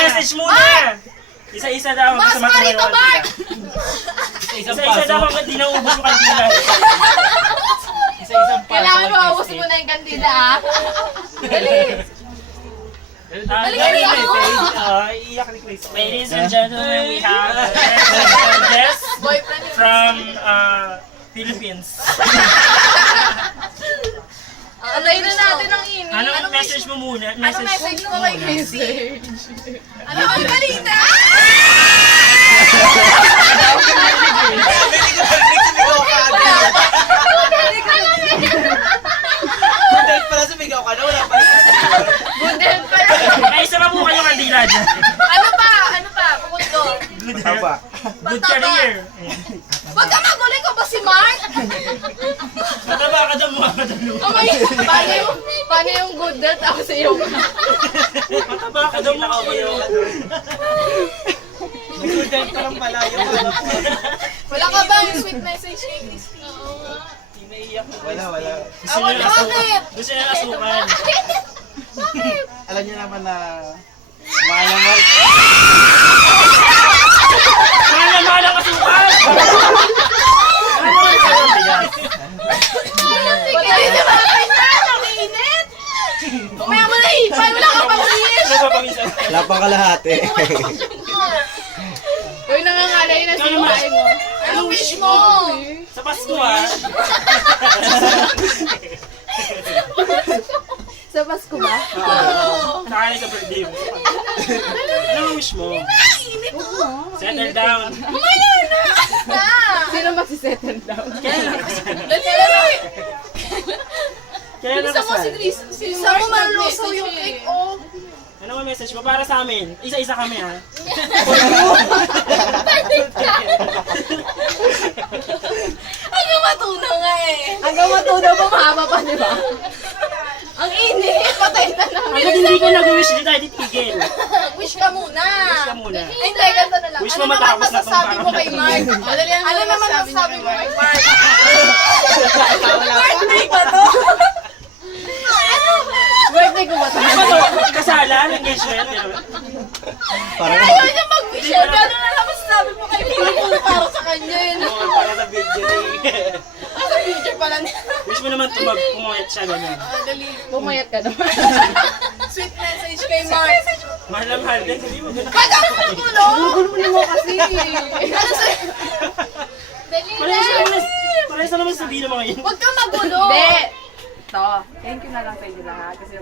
message muna. Isa-isa daw. Mas Marito, Mark! Isa-isa daw hanggang di naubos mo kanina. Isa-isang paso. Kailangan maubos mo na yung kandila, ah. Dali! Dali na Iiyak ni Chris. Ladies and gentlemen, we have a special guest Boyfriend ni from Philippines. Antayin na natin ang ini. Anong message mo muna? Anong message mo kay Chris? Ano ang balita? Dahil pala sumigaw ka na, wala pa. Bundel pa rin. May isa pa po kayong kandila dyan. Ano pa? Ano pa? Bukod doon. Good career. Huwag ka maguloy ko ba si Mark? Mataba ka daw mukha ka daw. Paano yung good death ako sa iyo? Mataba ka daw mukha ka daw. Student ka lang pala yun. Wala ka bang sweet message kay Christine? Wala. Gusto niya ng asukal. Bakit? Gusto niya ng asukal. Bakit? Alam niyo naman na mahal ng Mark. Mahal ang asukal! Patay na ba? Ang init! Kumaya mo na ipay! Wala ka pang wish! Wala pang kalahati. Uy, nangangalay na sinuhay mo. Anong wish mo? Sa Pasko ah. Sa Pasko ba? Saka sa birthday mo. Anong wish mo? Init mo! Settle down. Mamaya na! Sino magsisettle down? Kailan Kailan na kasal? Saan mo malusaw yung cake, oh? Ano ang message mo? Para sa amin. Isa-isa kami ha. Hanggang matunaw nga eh. Hanggang matunaw pa, mahaba pa, di ba? Ang init, patay na namin. Hanggang hindi ko nag-wish, di tayo titigil. Wish ka muna. Wish ka muna. Ay, hindi, ganito na lang. Wish Ano mo naman matapos na tong masasabi mo kay Mark? Ano naman masasabi mo kay Mark? Birthday ko to. Birthday ko ba to? Ano ba to? Kasalan? Engagement? Parang Ayaw niya mag-wish yun. Gano'n na lang masasabi mo kay Mark para sa kanya yun. para sa video ni... Sa future pala niya. Wish mo naman pumayat siya ganyan. Dali. Pumayat ka naman. Sweet message kay Mark. Mahal na mahal din. Sabi mo ganun. Ba't ako magulo? Magulo mo kasi. Ano sa'yo? Dali Parehas na naman sabihin ng mga yun. Huwag ka magulo. Hindi. Thank you na lang sa inyo lahat kasi